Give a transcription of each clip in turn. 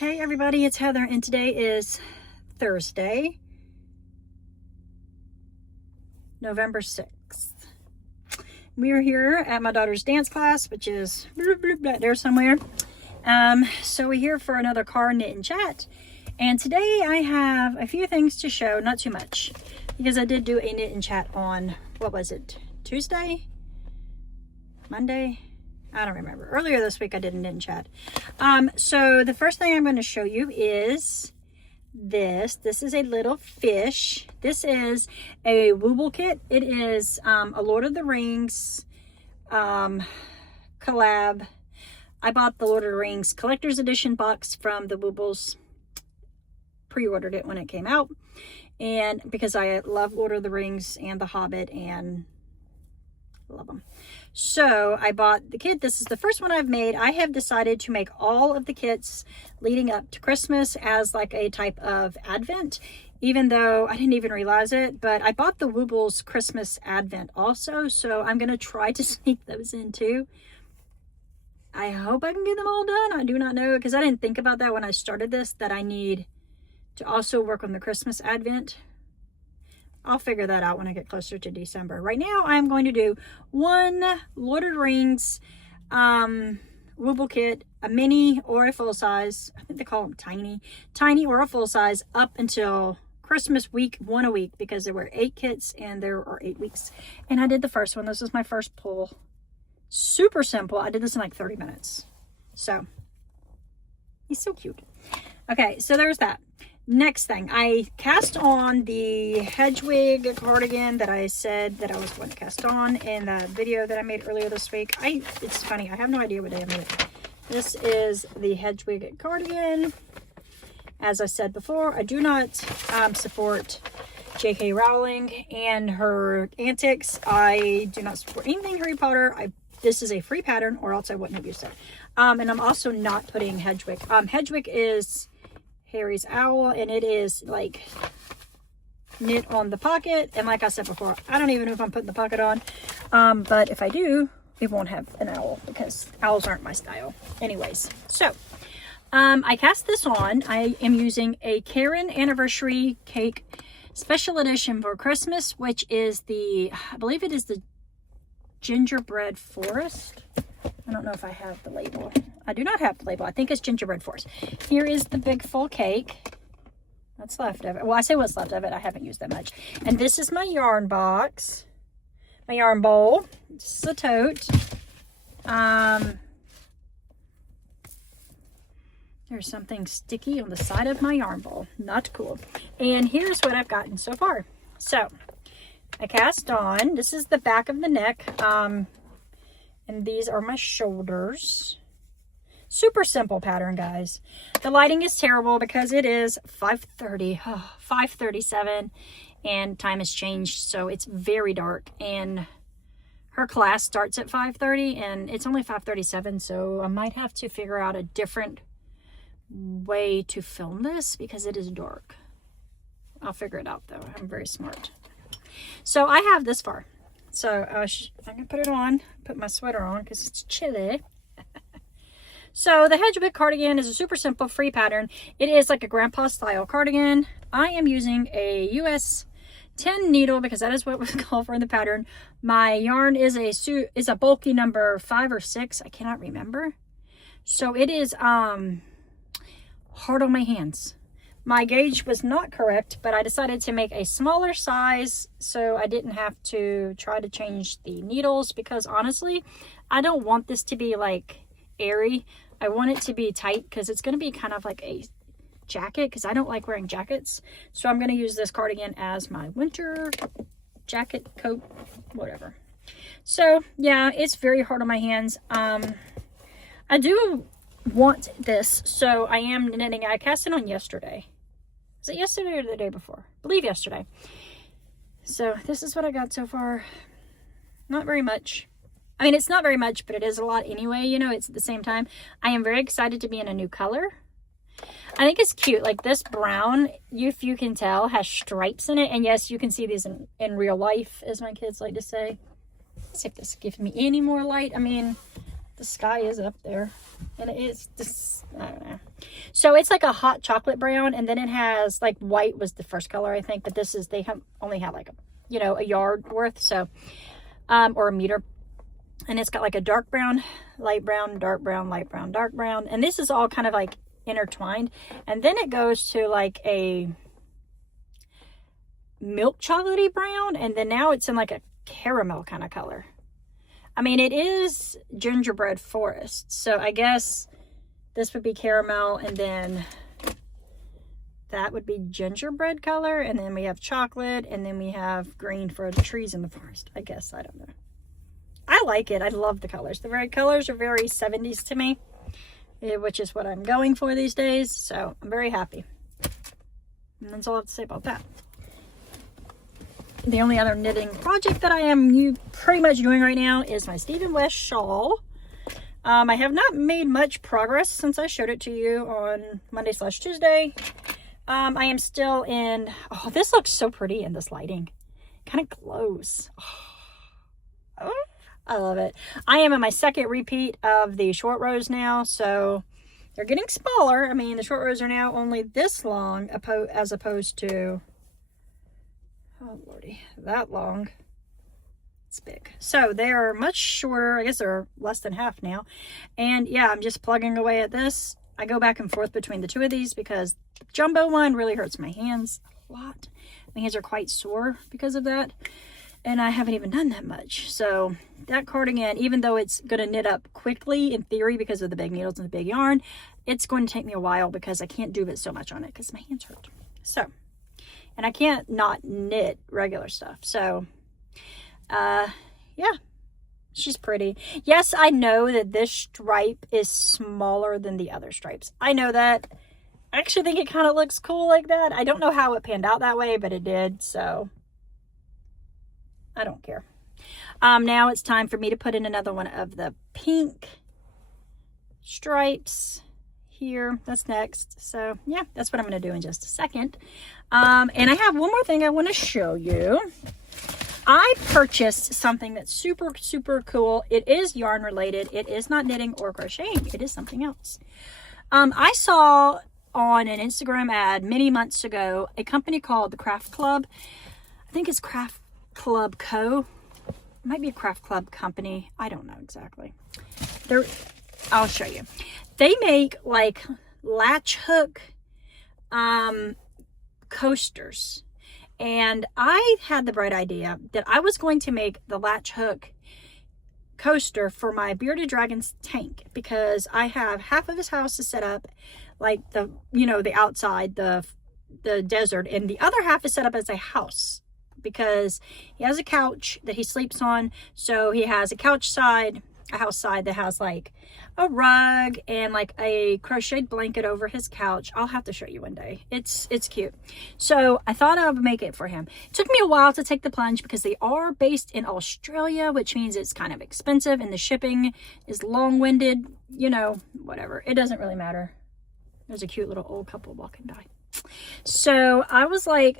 Hey everybody, it's Heather and today is Thursday, November 6th. We are here at my daughter's dance class, which is there somewhere. So we're here for another car knit and chat. And today I have a few things to show, not too much, because I did do a knit and chat on, what was it, Tuesday? Monday? I don't remember. Earlier this week I did a knit and chat. So the first thing I'm going to show you is this. This is a little fish. This is a Wooble kit. It is a Lord of the Rings collab. I bought the Lord of the Rings collector's edition box from the Woobles. Pre-ordered it when it came out. And because I love Lord of the Rings and The Hobbit and love them. So I bought the kit. This is the first one I've made. I have decided to make all of the kits leading up to Christmas as like a type of Advent, even though I didn't even realize it, but I bought the Woobles Christmas Advent also, so I'm going to try to sneak those in too. I hope I can get them all done. I do not know, because I didn't think about that when I started this, that I need to also work on the Christmas Advent. I'll figure that out when I get closer to December. Right now, I'm going to do one Lord of the Rings Wooble kit, a mini or a full size. I think they call them tiny. Tiny or a full size up until Christmas week, one a week, because there were 8 kits and there are 8 weeks. And I did the first one. This is my first pull. Super simple. I did this in like 30 minutes. So, he's so cute. Okay, so there's that. Next thing, I cast on the Hedgwig cardigan that I said that I was going to cast on in that video that I made earlier this week. It's funny, I have no idea what day I made it. This is the Hedgwig cardigan. As I said before, I do not support J.K. Rowling and her antics. I do not support anything Harry Potter. This is a free pattern, or else I wouldn't have used it. And I'm also not putting Hedgwig. Hedgwig is Harry's owl, and it is like knit on the pocket, and like I said before, I don't even know if I'm putting the pocket on, but if I do, it won't have an owl because owls aren't my style. Anyways, so I cast this on. I am using a Karen anniversary cake special edition for Christmas, which is I believe it is the gingerbread forest. I don't know if I have the label. I do not have the label. I think it's gingerbread forest. Here is the big full cake. That's left of it. Well, I say what's left of it. I haven't used that much. And this is my yarn box. My yarn bowl. This is a tote. There's something sticky on the side of my yarn bowl. Not cool. And here's what I've gotten so far. So, I cast on. This is the back of the neck. And these are my shoulders. Super simple pattern, guys. The lighting is terrible because it is 5:30, 5:37, and time has changed, so it's very dark. And her class starts at 5:30, and it's only 5:37, so I might have to figure out a different way to film this because it is dark. I'll figure it out, though. I'm very smart. So I have this far. So I'm going to put it on, put my sweater on because it's chilly. So the Hedgwig cardigan is a super simple free pattern. It is like a grandpa style cardigan. I am using a US 10 needle because that is what was called for in the pattern. My yarn is a bulky number 5 or 6. I cannot remember. So it is hard on my hands. My gauge was not correct, but I decided to make a smaller size so I didn't have to try to change the needles because honestly, I don't want this to be like airy. I want it to be tight because it's going to be kind of like a jacket because I don't like wearing jackets. So I'm going to use this cardigan as my winter jacket, coat, whatever. So yeah, it's very hard on my hands. I do want this, so I am knitting. I cast it on yesterday. Was it yesterday or the day before? I believe yesterday. So this is what I got so far. Not very much. I mean, it's not very much, but it is a lot anyway, you know. It's at the same time. I am very excited to be in a new color. I think it's cute. Like this brown, if you can tell, has stripes in it. And yes, you can see these in real life, as my kids like to say. Let's see if this gives me any more light. I mean, the sky is up there. And it is this, I don't know. So it's like a hot chocolate brown, and then it has like white was the first color, I think, but this is, they have only have like a, you know, a yard worth, so or a meter. And it's got like a dark brown, light brown, dark brown, light brown, dark brown, and this is all kind of like intertwined. And then it goes to like a milk chocolatey brown, and then now it's in like a caramel kind of color. I mean, it is gingerbread forest, so I guess this would be caramel, and then that would be gingerbread color, and then we have chocolate, and then we have green for the trees in the forest. I guess, I don't know. I like it. I love the colors. The very colors are very 70s to me, which is what I'm going for these days, so I'm very happy. And that's all I have to say about that. The only other knitting project that I am pretty much doing right now is my Stephen West shawl. I have not made much progress since I showed it to you on Monday/Tuesday. I am still in, oh, this looks so pretty in this lighting. Kind of glows. Oh, I love it. I am in my second repeat of the short rows now, so they're getting smaller. I mean, the short rows are now only this long as opposed to, oh lordy, that long. It's big. So they're much shorter. I guess they're less than half now. And yeah, I'm just plugging away at this. I go back and forth between the two of these because the jumbo one really hurts my hands a lot. My hands are quite sore because of that. And I haven't even done that much. So that cardigan, even though it's going to knit up quickly in theory because of the big needles and the big yarn, it's going to take me a while because I can't do it so much on it because my hands hurt. So, and I can't not knit regular stuff. So, yeah, she's pretty. Yes, I know that this stripe is smaller than the other stripes. I know that. I actually think it kind of looks cool like that. I don't know how it panned out that way, but it did, so I don't care. Now it's time for me to put in another one of the pink stripes here. That's next. So yeah, that's what I'm going to do in just a second. And I have one more thing I want to show you. I purchased something that's super, super cool. It is yarn related. It is not knitting or crocheting. It is something else. I saw on an Instagram ad many months ago a company called the Craft Club. I think it's Craft Club Co. It might be a Craft Club company. I don't know exactly. I'll show you. They make like latch hook coasters. And I had the bright idea that I was going to make the latch hook coaster for my bearded dragon's tank, because I have half of his house is set up like the, you know, the outside, the desert, and the other half is set up as a house because he has a couch that he sleeps on. So he has a couch side, a house side that has like a rug and like a crocheted blanket over his couch. I'll have to show you one day. It's cute. So I thought I would make it for him. It took me a while to take the plunge because they are based in Australia, which means it's kind of expensive and the shipping is long-winded, you know, whatever. It doesn't really matter. There's a cute little old couple walking by. So I was like,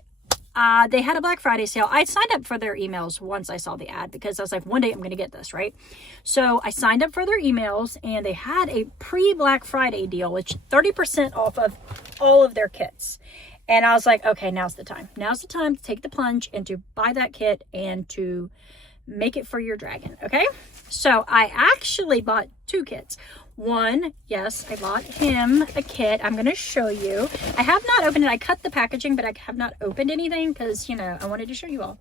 they had a Black Friday sale. I signed up for their emails once I saw the ad because I was like, one day I'm going to get this, right? So I signed up for their emails and they had a pre-Black Friday deal, which 30% off of all of their kits. And I was like, okay, now's the time. Now's the time to take the plunge and to buy that kit and to make it for your dragon, okay? So I actually bought 2 kits. One, yes, I bought him a kit. I'm going to show you. I have not opened it. I cut the packaging, but I have not opened anything because, you know, I wanted to show you all.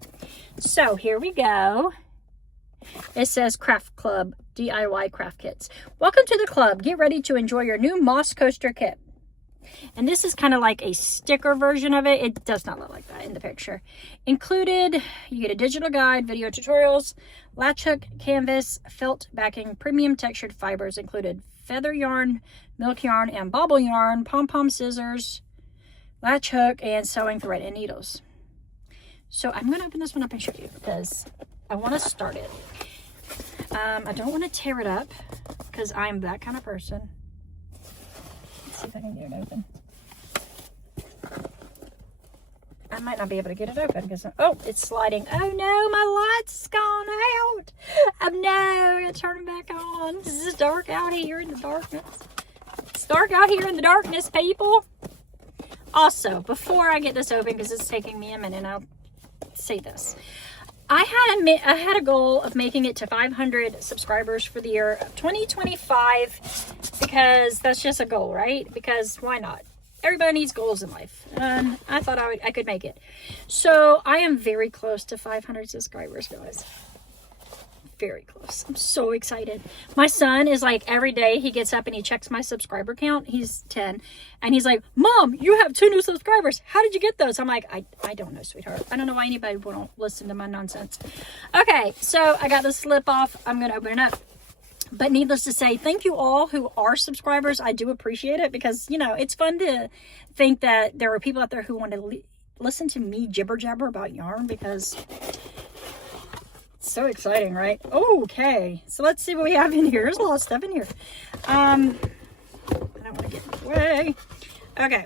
So here we go. It says Craft Club DIY Craft Kits. Welcome to the club. Get ready to enjoy your new Moss Coaster kit. And this is kind of like a sticker version of it. It does not look like that in the picture. Included, you get a digital guide, video tutorials, latch hook, canvas, felt backing, premium textured fibers included feather yarn, milk yarn, and bobble yarn, pom-pom scissors, latch hook, and sewing thread and needles. So I'm going to open this one up and show you because I want to start it. I don't want to tear it up because I'm that kind of person. Let's see if I can get it open. I might not be able to get it open because, oh, it's sliding. Oh no, my light's gone out. Oh no, I gotta turn it back on. This is dark out here in the darkness. It's dark out here in the darkness, people. Also, before I get this open, because it's taking me a minute, I'll say this. I had a goal of making it to 500 subscribers for the year of 2025 because that's just a goal, right? Because why not? Everybody needs goals in life, and I thought I could make it. So I am very close to 500 subscribers, guys. Very close. I'm so excited. My son is like, every day he gets up and he checks my subscriber count. He's 10, and he's like, Mom, you have 2 new subscribers. How did you get those? I'm like, I don't know, sweetheart. I don't know why anybody won't listen to my nonsense. Okay, so I got the slip off. I'm going to open it up. But needless to say, thank you all who are subscribers. I do appreciate it because, you know, it's fun to think that there are people out there who want to listen to me jibber jabber about yarn, because it's so exciting, right? Okay, so let's see what we have in here. There's a lot of stuff in here. I don't want to get in the way. Okay,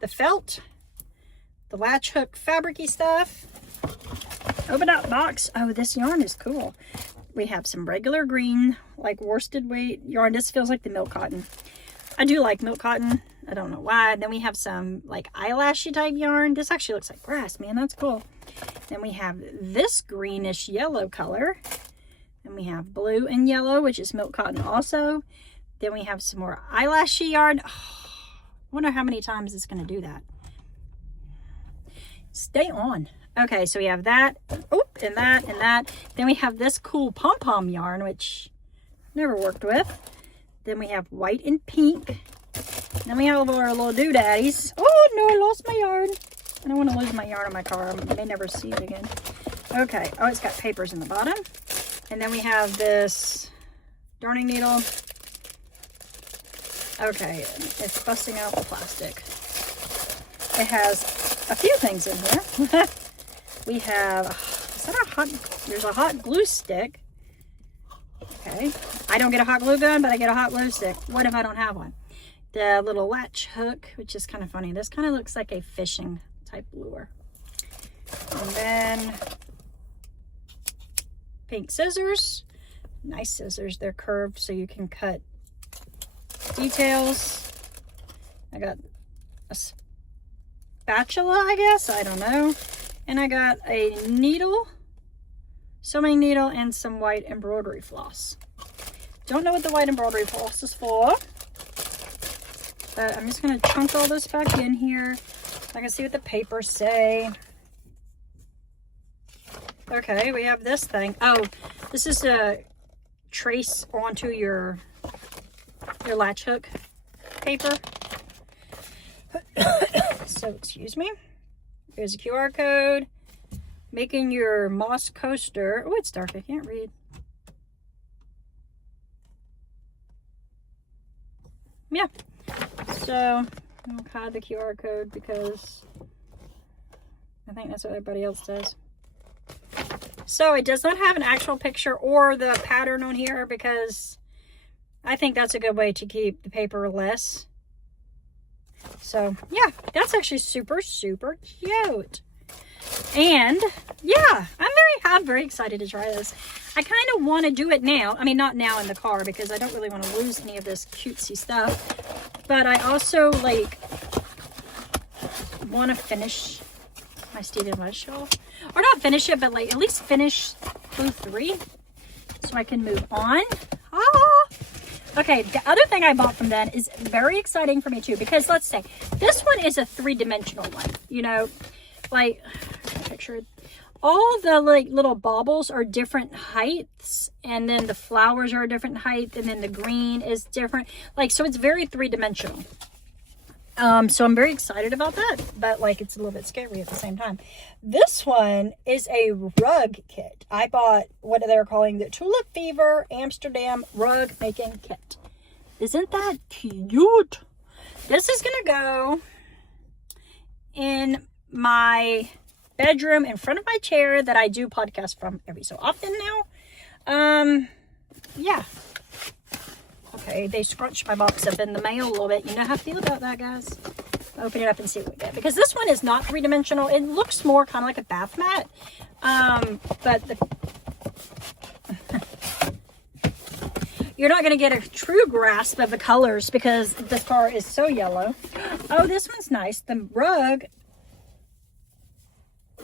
the felt, the latch hook fabric-y stuff. Open up box. Oh, this yarn is cool. We have some regular green, like worsted weight yarn. This feels like the milk cotton. I do like milk cotton. I don't know why. Then we have some like eyelashy type yarn. This actually looks like grass, man. That's cool. Then we have this greenish yellow color. Then we have blue and yellow, which is milk cotton also. Then we have some more eyelashy yarn. Oh, I wonder how many times it's going to do that. Stay on. Okay, so we have that, oop, and that, and that. Then we have this cool pom-pom yarn, which I've never worked with. Then we have white and pink. Then we have our little doodaddies. Oh, no, I lost my yarn. I don't want to lose my yarn in my car. I may never see it again. Okay, oh, it's got papers in the bottom. And then we have this darning needle. Okay, it's busting out the plastic. It has a few things in here. We have, is that a hot, there's a hot glue stick. Okay, I don't get a hot glue gun, but I get a hot glue stick. What if I don't have one? The little latch hook, which is kind of funny. This kind of looks like a fishing type lure. And then pink scissors. Nice scissors. They're curved so you can cut details. I got a spatula, I guess. I don't know. And I got a needle, sewing needle, and some white embroidery floss. Don't know what the white embroidery floss is for, but I'm just going to chunk all this back in here. I can see what the papers say. Okay, we have this thing. Oh, this is to trace onto your latch hook paper. So, excuse me. Here's a QR code. Making your moss coaster. Oh, it's dark. I can't read. Yeah. So, I'll hide the QR code because I think that's what everybody else does. So, it does not have an actual picture or the pattern on here because I think that's a good way to keep the paper less. So, yeah, that's actually super, super cute. And, yeah, I'm very excited to try this. I kind of want to do it now. I mean, not now in the car because I don't really want to lose any of this cutesy stuff. But I also, like, want to finish my Stephen West shawl. Or not finish it, but, like, at least finish clue 3 so I can move on. Ah! Okay, the other thing I bought from them is very exciting for me too, because let's say this one is a 3-dimensional one, you know, like, picture all the like little baubles are different heights, and then the flowers are a different height, and then the green is different, like, so it's very 3-dimensional. So I'm very excited about that, but like it's a little bit scary at the same time. This one is a rug kit. I bought what they're calling the Tulip Fever Amsterdam rug making kit. Isn't that cute? This is gonna go in my bedroom in front of my chair that I do podcast from every so often now. Yeah. Okay, they scrunched my box up in the mail a little bit. You know how I feel about that, guys. open it up and see what we get. Because this one is not three-dimensional. It looks more kind of like a bath mat. But you're not going to get a true grasp of the colors because the car is so yellow. Oh, this one's nice. The rug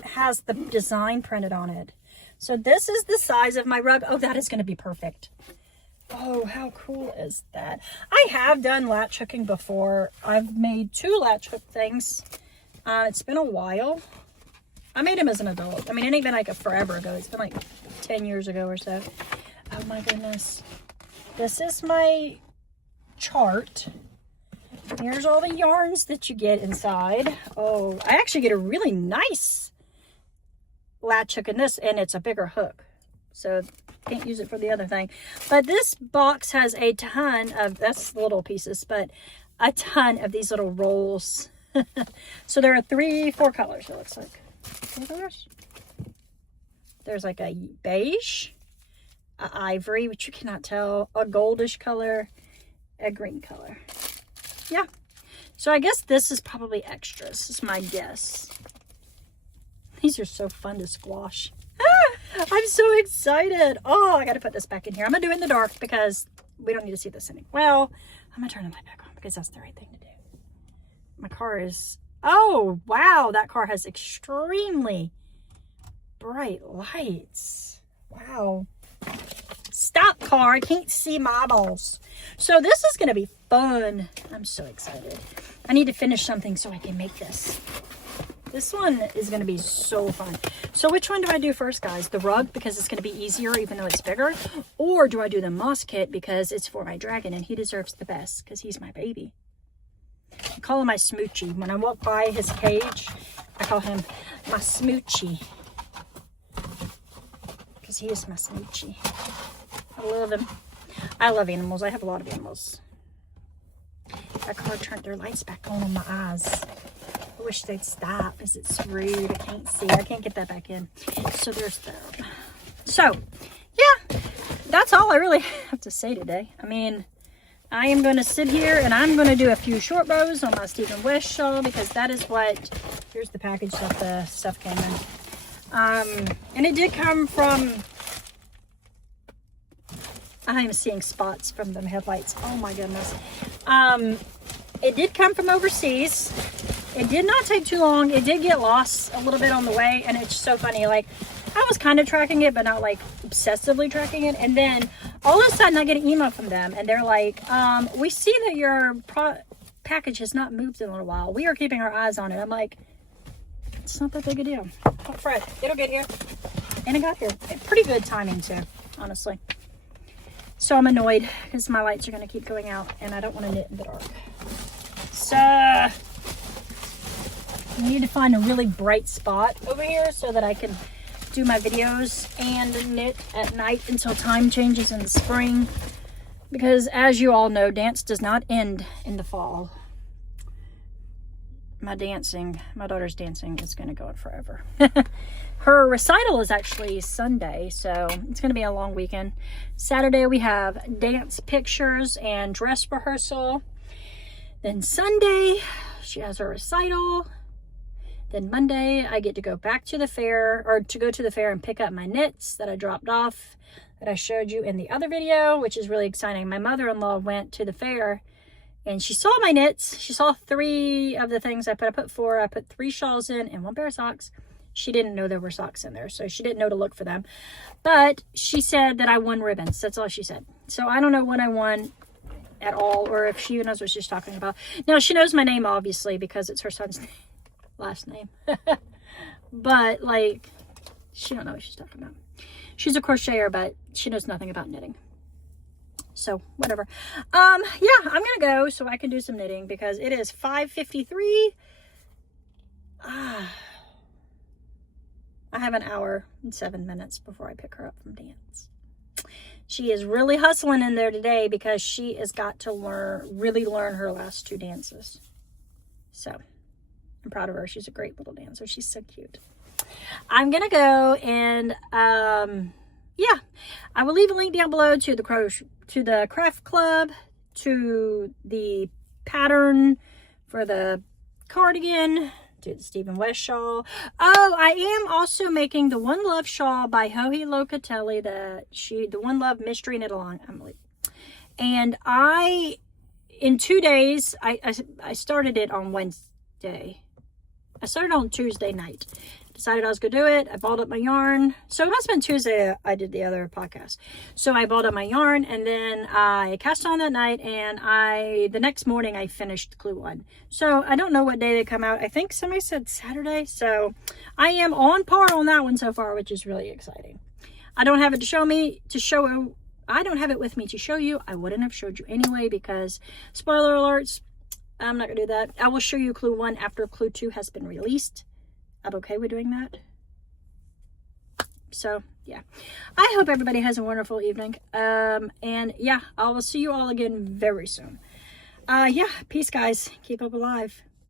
has the design printed on it. So this is the size of my rug. Oh, that is going to be perfect. Oh, how cool is that? I have done latch hooking before. I've made 2 latch hook things. It's been a while. I made them as an adult. I mean, it ain't been like a forever ago. It's been like 10 years ago or so. Oh my goodness. This is my chart. Here's all the yarns that you get inside. Oh, I actually get a really nice latch hook in this, and it's a bigger hook. So can't use it for the other thing. But this box has a ton of, that's little pieces, but a ton of these little rolls. So there are 4 colors, it looks like. 4 colors? There's like a beige, a ivory, which you cannot tell, a goldish color, a green color. Yeah. So I guess this is probably extras, is my guess. These are so fun to squash. I'm so excited. Oh, I got to put this back in here. I'm going to do it in the dark because we don't need to see this anymore. Well, I'm going to turn the light back on because that's the right thing to do. My car is... Oh, wow. That car has extremely bright lights. Wow. Stop, car. I can't see my eyeballs. So this is going to be fun. I'm so excited. I need to finish something so I can make this. This one is going to be so fun. So which one do I do first, guys? The rug, because it's going to be easier even though it's bigger? Or do I do the moss kit because it's for my dragon and he deserves the best because he's my baby? I call him my smoochie. When I walk by his cage, I call him my smoochie. Because he is my smoochie. I love him. I love animals. I have a lot of animals. That car turned their lights back on my eyes. I wish they'd stop because it's rude. I can't see. I can't get that back in. So there's that. So, yeah, that's all I really have to say today. I mean, I am going to sit here and I'm going to do a few short bows on my Stephen West shawl because that is what, here's the package that the stuff came in. And it did come from, I am seeing spots from the headlights. Oh my goodness. It did come from overseas. It did not take too long. It did get lost a little bit on the way, and it's so funny. Like, I was kind of tracking it, but not like obsessively tracking it. And then all of a sudden I get an email from them and they're like, we see that your package has not moved in a little while. We are keeping our eyes on it. I'm like, it's not that big a deal. Don't fret. It'll get here. And it got here. Pretty good timing too, honestly. So I'm annoyed because my lights are going to keep going out and I don't want to knit in the dark. So I need to find a really bright spot over here so that I can do my videos and knit at night until time changes in the spring. Because as you all know, dance does not end in the fall. My daughter's dancing is going to go on forever. Her recital is actually Sunday, so it's going to be a long weekend. Saturday we have dance pictures and dress rehearsal. Then Sunday she has her recital. Then Monday I get to go back to the fair, or to go to the fair and pick up my knits that I dropped off that I showed you in the other video, which is really exciting. My mother-in-law went to the fair and she saw my knits. She saw 3 of the things I put 4. I put 3 shawls in and 1 pair of socks. She didn't know there were socks in there, so she didn't know to look for them. But she said that I won ribbons. That's all she said. So I don't know what I won at all, or if she knows what she's talking about. Now, she knows my name, obviously, because it's her son's last name. But, like, she don't know what she's talking about. She's a crocheter, but she knows nothing about knitting. So, whatever. Yeah, I'm going to go so I can do some knitting because it is 5:53. I have an hour and 7 minutes before I pick her up from dance. She is really hustling in there today because she has got to really learn her last 2 dances. So, I'm proud of her. She's a great little dancer. She's so cute. I'm going to go and, yeah, I will leave a link down below to the craft club, to the pattern for the cardigan. Do the Stephen West shawl. Oh, I am also making the One Love shawl by Joji Locatelli. The One Love Mystery Knit Along, Emily. And in 2 days, I started it on Wednesday. I started on Tuesday night. Decided I was going to do it. I balled up my yarn. So it must have been Tuesday I did the other podcast. So I balled up my yarn, and then I cast on that night, and the next morning I finished Clue 1. So I don't know what day they come out. I think somebody said Saturday. So I am on par on that one so far, which is really exciting. I don't have it I don't have it with me to show you. I wouldn't have showed you anyway because, spoiler alerts, I'm not going to do that. I will show you Clue 1 after Clue 2 has been released. I'm okay with doing that. So, yeah. I hope everybody has a wonderful evening. And, yeah, I will see you all again very soon. Yeah, peace, guys. Keep up alive.